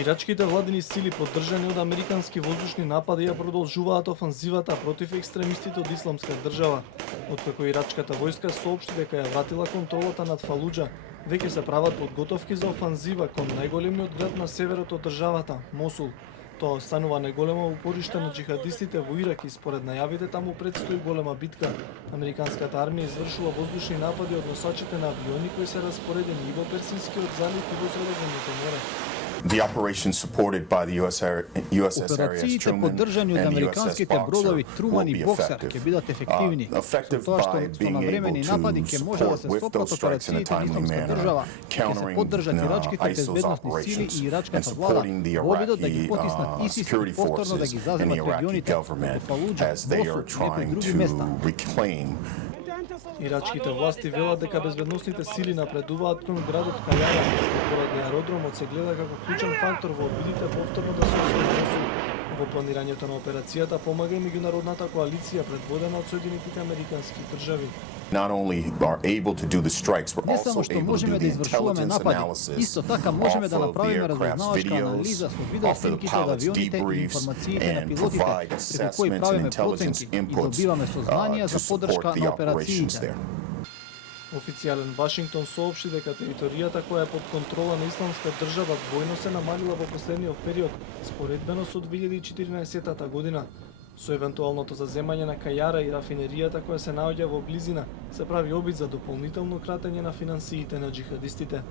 Ирачките владини сили, поддржани од американски воздушни напади, ја продолжуваат офанзивата против екстремистите од Исламска држава. Откако ирачката војска соопшти дека ја вратила контролата над Фалуџа, веќе се прават подготовки за офанзива кон најголемиот град на северот од државата, Мосул. Тоа останува најголемо упориште на џихадистите во Ирак и според најавите таму предстои голема битка. Американската армија извршува воздушни напади од носачите на авиони кои се распоредени и во Персинскиот залив и во Средоземното море. The operation supported by the USS Операциите поддржани од американските бродови Труман и Боксер ќе бидат ефективни, со тоа што со навремени напади ќе може да се сопрат операциите на Исламска држава, ќе се поддржат ирачките безбедносни сили и ирачката влада во обидот да ги потиснат ИСИС и повторно да ги заземат регионите како Фалуџа, Мосул и некои други места. Ирачките власти велат дека безбедносните сили напредуваат кон градот Кајара, поради аеродромот се гледа како клучен фактор во обидите повторно да се освои Мосул. Во планирањето на операцијата помага и меѓународната коалиција предводена од Соединетите американски држави. Not only are able to do the strikes, we're Не also само што able to do можеме да the извршуваме intelligence напади, analysis исто така можеме да off of the направиме aircraft's разузнавачка анализа videos, со off of the видеоснимките од pilot's авионите и debriefs, информациите на and пилотите, provide преку кои assessments and правиме intelligence проценки и inputs добиваме сознанија to за support поддршка the на operations операциите. there. Официјален Вашингтон соопшти дека територијата која е под контрола на Исламска држава двојно се намалила во последниот период, споредбено со 2014 година. Со евентуалното заземање на Кајара и рафинеријата која се наоѓа во близина, се прави обид за дополнително кратење на финансиите на џихадистите.